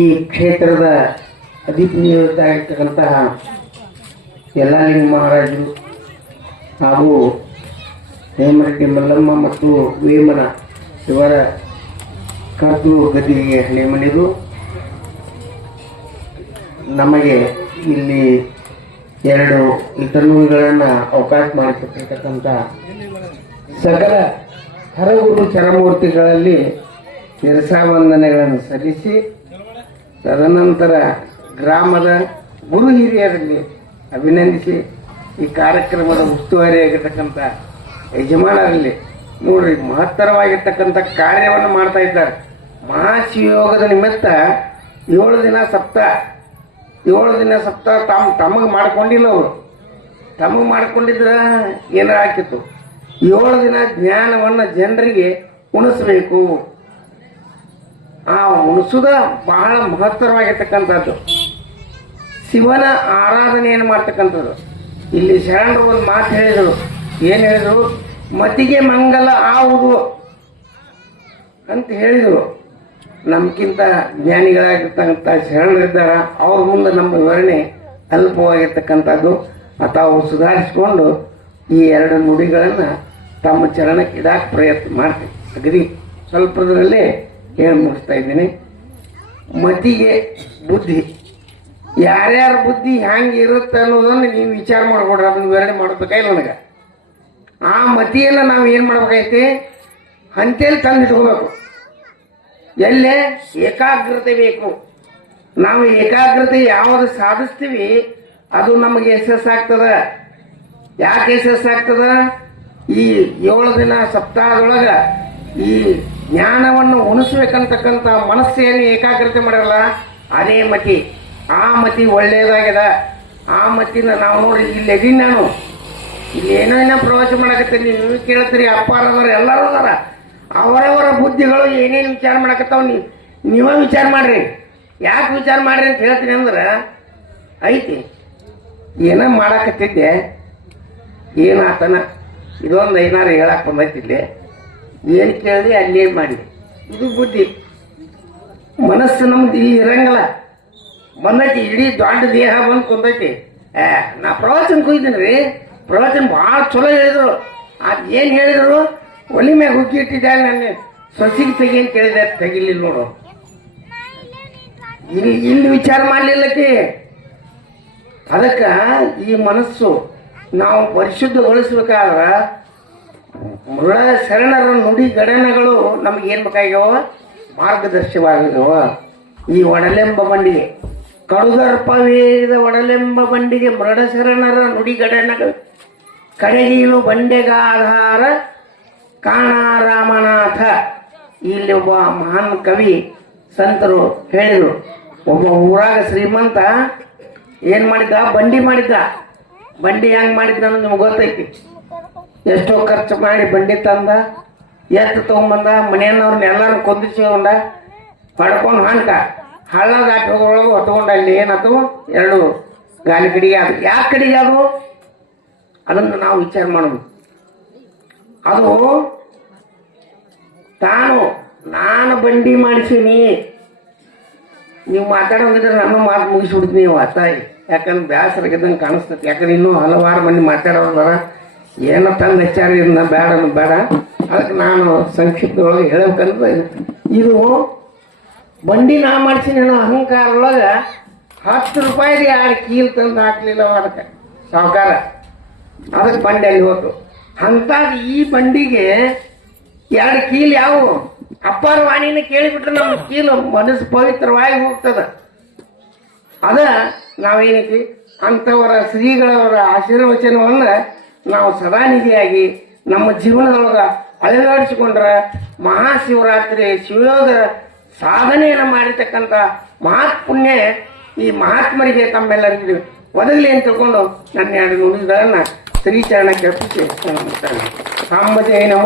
ಈ ಕ್ಷೇತ್ರದ ಅಧಿಪತಿಯಾಗಿರ್ತಕ್ಕಂತಹ ಯಲ್ಲಾಲಿಂಗ ಮಹಾರಾಜರು ಹಾಗೂ ಹೇಮರೆಡ್ಡಿ ಮಲ್ಲಮ್ಮ ಮತ್ತು ವೇಮನ ಇವರ ಕರ್ತೃ ಗದಿಗೆ ನೇಮನಿರು ನಮಗೆ ಇಲ್ಲಿ 2 ಇಂಟರ್ವ್ಯೂಗಳನ್ನು ಅವಕಾಶ ಮಾಡಿಕೊಟ್ಟಿರ್ತಕ್ಕಂಥ ಸಕಲ ಹರಗುರು ಚರಮೂರ್ತಿಗಳಲ್ಲಿ ಶಿರಸಾವಂದನೆಗಳನ್ನು ಸಲ್ಲಿಸಿ ತದನಂತರ ಗ್ರಾಮದ ಗುರು ಹಿರಿಯರಲ್ಲಿ ಅಭಿನಂದಿಸಿ ಈ ಕಾರ್ಯಕ್ರಮದ ಉಸ್ತುವಾರಿಯಾಗಿರ್ತಕ್ಕಂಥ ಯಜಮಾನರಲ್ಲಿ ನೋಡ್ರಿ ಮಹತ್ತರವಾಗಿರ್ತಕ್ಕಂಥ ಕಾರ್ಯವನ್ನು ಮಾಡ್ತಾ ಇದ್ದಾರೆ. ಮಹಾಶಿವಯೋಗದ ನಿಮಿತ್ತ 7 ದಿನ ಸಪ್ತಾಹ ತಮಗೆ ಮಾಡ್ಕೊಂಡಿಲ್ಲ. ಅವರು ತಮಗೆ ಮಾಡ್ಕೊಂಡಿದ್ರೆ ಏನಾರ ಹಾಕಿತ್ತು. 7 ದಿನ ಜ್ಞಾನವನ್ನು ಜನರಿಗೆ ಉಣಿಸ್ಬೇಕು. ಆ ಉಣಿಸೋದ ಬಹಳ ಮಹತ್ತರವಾಗಿರ್ತಕ್ಕಂಥದ್ದು. ಶಿವನ ಆರಾಧನೆಯನ್ನು ಮಾಡ್ತಕ್ಕಂಥದ್ದು. ಇಲ್ಲಿ ಶರಣರು ಒಂದು ಮಾತು ಹೇಳಿದರು. ಏನು ಹೇಳಿದರು? ಮತಿಗೆ ಮಂಗಲ ಆವುದು ಅಂತ ಹೇಳಿದರು. ನಮ್ಗಿಂತ ಜ್ಞಾನಿಗಳಾಗಿರ್ತಕ್ಕಂಥ ಶರಣರಿದ್ದಾರ, ಅವ್ರ ಮುಂದೆ ನಮ್ಮ ವಿವರಣೆ ಅಲ್ಪವಾಗಿರ್ತಕ್ಕಂಥದ್ದು. ತಾವು ಸುಧಾರಿಸಿಕೊಂಡು ಈ 2 ನುಡಿಗಳನ್ನು ತಮ್ಮ ಚರಣಕ್ಕೆ ಇಡಕ್ಕೆ ಪ್ರಯತ್ನ ಮಾಡ್ತೀವಿ. ಅಗದಿ ಸ್ವಲ್ಪದರಲ್ಲೇ ಹೇಳಿ ಮುಗಿಸ್ತಾ ಇದ್ದೀನಿ. ಮತಿಗೆ ಬುದ್ಧಿ, ಯಾರ್ಯಾರ ಬುದ್ಧಿ ಹ್ಯಾಂಗೆ ಇರುತ್ತೆ ಅನ್ನೋದನ್ನು ನೀವು ವಿಚಾರ ಮಾಡ್ಕೊಡ್ರಿ. ಅದನ್ನು ವಿವರಣೆ ಮಾಡಬೇಕಾಗಿಲ್ಲ ನನಗೆ. ಆ ಮತಿಯೆಲ್ಲ ನಾವು ಏನು ಮಾಡ್ಬೇಕಾಯ್ತಿ? ಹಂತೇಲಿ ತಂದಿಟ್ಕೋಬೇಕು. ಎಲ್ಲೇ ಏಕಾಗ್ರತೆ ಬೇಕು. ನಾವು ಏಕಾಗ್ರತೆ ಯಾವುದು ಸಾಧಿಸ್ತೀವಿ ಅದು ನಮಗೆ ಯಶಸ್ಸಾಗ್ತದ. ಯಾಕೆ ಯಶಸ್ಸಾಗ್ತದ? ಈ 7 ದಿನ ಸಪ್ತಾಹದೊಳಗೆ ಈ ಜ್ಞಾನವನ್ನು ಉಣಿಸ್ಬೇಕಂತಕ್ಕಂಥ ಮನಸ್ಸೇನು ಏಕಾಗ್ರತೆ ಮಾಡಲ್ಲ, ಅದೇ ಮತಿ. ಆ ಮತಿ ಒಳ್ಳೆಯದಾಗಿದೆ. ಆ ಮತಿನ ನಾವು ನೋಡ್ರಿ ಇಲ್ಲಿ ಇದೀನಿ ನಾನು. ಇಲ್ಲಿ ಏನೋ ಪ್ರವಚನ ಮಾಡಕತ್ತೀನಿ, ನೀವು ಕೇಳ್ತೀರಿ. ಅಪ್ಪಾರದವ್ರು ಎಲ್ಲರೂ ಅದಾರ. ಅವರವರ ಬುದ್ಧಿಗಳು ಏನೇನು ವಿಚಾರ ಮಾಡಕತ್ತಾವ ನೀವೇ ವಿಚಾರ ಮಾಡ್ರಿ. ಯಾಕೆ ವಿಚಾರ ಮಾಡ್ರಿ ಅಂತ ಹೇಳ್ತೀನಿ ಅಂದ್ರೆ ಐತಿ. ಏನೋ ಮಾಡಕತ್ತಿದ್ದೆ, ಏನಾತನ ಇದೊಂದು ಏನಾರು ಹೇಳಕ್ಕೆ ಬಂದೈತಿಲ್ಲಿ. ಏನು ಕೇಳಿದೆ ಅಲ್ಲೇನು ಮಾಡಿದೆ. ಇದು ಬುದ್ಧಿ. ಮನಸ್ಸು ನಮ್ದು ಇಲ್ಲಿ ಇರಂಗಿಲ್ಲ. ಬಂದೈತಿ ಇಡೀ ದೊಡ್ಡ ದೇಹ ಬಂದು ಕುಂದೈತಿ. ನಾ ಪ್ರವಚನ ಕುಯ್ತೀನಿ ರೀ. ಪ್ರವಚನ ಭಾಳ ಚಲೋ ಹೇಳಿದರು. ಅದು ಏನು ಹೇಳಿದರು? ಒಲಿ ಮ್ಯಾಗ ಹುಗ್ಗಿ ಇಟ್ಟಿದ್ದೆ ನನ್ನ ಸೊಸಿಗೆ ತೆಗಿ ಅಂತ ಹೇಳಿದೆ. ತೆಗಿಲಿಲ್ಲ ನೋಡು. ಇಲ್ಲಿ ವಿಚಾರ ಮಾಡಲಿಲ್ಲಕ್ಕೆ. ಅದಕ್ಕೆ ಈ ಮನಸ್ಸು ನಾವು ಪರಿಶುದ್ಧಗೊಳಿಸ್ಬೇಕಾದ್ರೆ ಮೃಳ ಶರಣರ ನುಡಿ ಗಡನೆಗಳು ನಮಗೇನು ಬೇಕಾಗ್ಯಾವ? ಮಾರ್ಗದರ್ಶಕವಾಗಿರುವ ಈ ಒಡಲೆಂಬ ಬಂಡಿಗೆ, ಕಡುದರ್ಪವೇದ ಒಡಲೆಂಬ ಬಂಡಿಗೆ ಮೃಡ ಶರಣರ ನುಡಿ ಗಡನೆಗಳು ಕಡೆಗೀಲು ಬಂಡೆಗಾಧಾರ ಕಾಣಾರಾಮನಾಥ. ಇಲ್ಲಿ ಒಬ್ಬ ಮಹಾನ್ ಕವಿ ಸಂತರು ಹೇಳಿದರು. ಒಬ್ಬ ಊರಾಗ ಶ್ರೀಮಂತ ಏನು ಮಾಡಿದ್ದ? ಬಂಡಿ ಮಾಡಿದ್ದ. ಬಂಡಿ ಹೆಂಗೆ ಮಾಡಿದ್ದ ಅನ್ನೋದು ನಿಮ್ಗೆ ಗೊತ್ತೈತಿ. ಎಷ್ಟೋ ಖರ್ಚು ಮಾಡಿ ಬಂಡಿ ತಂದ, ಎತ್ತು ತೊಗೊಂಬಂದ, ಮನೆಯವ್ರನ್ನ ಎಲ್ಲರೂ ಕೊಂದಿಸ್ಕೊಂಡ, ಪಡ್ಕೊಂಡು ಹಳ್ಳ ದಾಟಿ ಹೋಗೋಳಗೆ ಹೊತ್ಕೊಂಡು ಅಲ್ಲಿ ಏನಾಯ್ತು? 2 ಗಾಲಿ ಕಡೆಗೆ ಅದು. ಯಾಕೆ ಕಡೆಗೆ ಅದು? ಅದನ್ನು ನಾವು ವಿಚಾರ ಮಾಡಬೇಕು. ಅದು ನಾನು ಬಂಡಿ ಮಾಡಿಸೀನಿ. ನೀವು ಮಾತಾಡೋಂಗಿದ್ರೆ ನಾನು ಮಾತು ಮುಗಿಸ್ಬಿಡ್ತೀನಿ ನೀವು ಅತ್ತಾಯಿ. ಯಾಕಂದ್ರೆ ಬೇಸರಾಗಿದ್ದಂಗೆ ಕಾಣಿಸ್ತೈತಿ. ಯಾಕಂದ್ರೆ ಇನ್ನೂ ಹಲವಾರು ಮಂದಿ ಮಾತಾಡೋದಾರ. ಏನೋ ತಂದು ಹೆಚ್ಚಾರಿ ಬೇಡ. ಅದಕ್ಕೆ ನಾನು ಸಂಕ್ಷಿಪ್ತದೊಳಗೆ ಹೇಳ್ಬೇಕಂದ್ರೆ ಇದು ಬಂಡಿ ನಾ ಮಾಡ್ಸೀನಿ ಅನ್ನೋ ಅಹಂಕಾರದೊಳಗೆ 10 ರೂಪಾಯಿಗೆ 2 ಕೀಲು ತಂದು ಹಾಕ್ಲಿಲ್ಲ ಅದಕ್ಕೆ ಸಾವುಕಾರ. ಅದಕ್ಕೆ ಬಂಡಿ ಅಲ್ಲಿ ಹೋತು. ಅಂಥದ್ದು ಈ ಬಂಡಿಗೆ 2 ಕೀಲು ಯಾವುವು? ಅಪ್ಪಾರ ವಾಣಿನ ಕೇಳಿಬಿಟ್ರೆ ನಮ್ಮ ಕೀಲು ಮನಸ್ಸು ಪವಿತ್ರವಾಗಿ ಹೋಗ್ತದೆ. ಅದ ನಾವೇನೈತಿ ಅಂಥವರ ಶ್ರೀಗಳವರ ಆಶೀರ್ವಚನವನ್ನು ನಾವು ಸದಾನಿಧಿಯಾಗಿ ನಮ್ಮ ಜೀವನದೊಳಗೆ ಅಳವಡಿಸಿಕೊಂಡ್ರೆ ಮಹಾಶಿವರಾತ್ರಿ ಶಿವಯೋಗ ಸಾಧನೆಯನ್ನು ಮಾಡಿರ್ತಕ್ಕಂಥ ಮಹಾತ್ಪುಣ್ಯ ಈ ಮಹಾತ್ಮರಿಗೆ ತಮ್ಮೆಲ್ಲರಿಗೂ ಒದಗಲಿ ಅಂತ ತಿಳ್ಕೊಂಡು ನನ್ನ 2 ನುಡಿಗಳನ್ನು ಶ್ರೀಚರಣಕ್ಕೆ ಅರ್ಪಿಸಿ ಸಾಂಬಜಯ ನಮ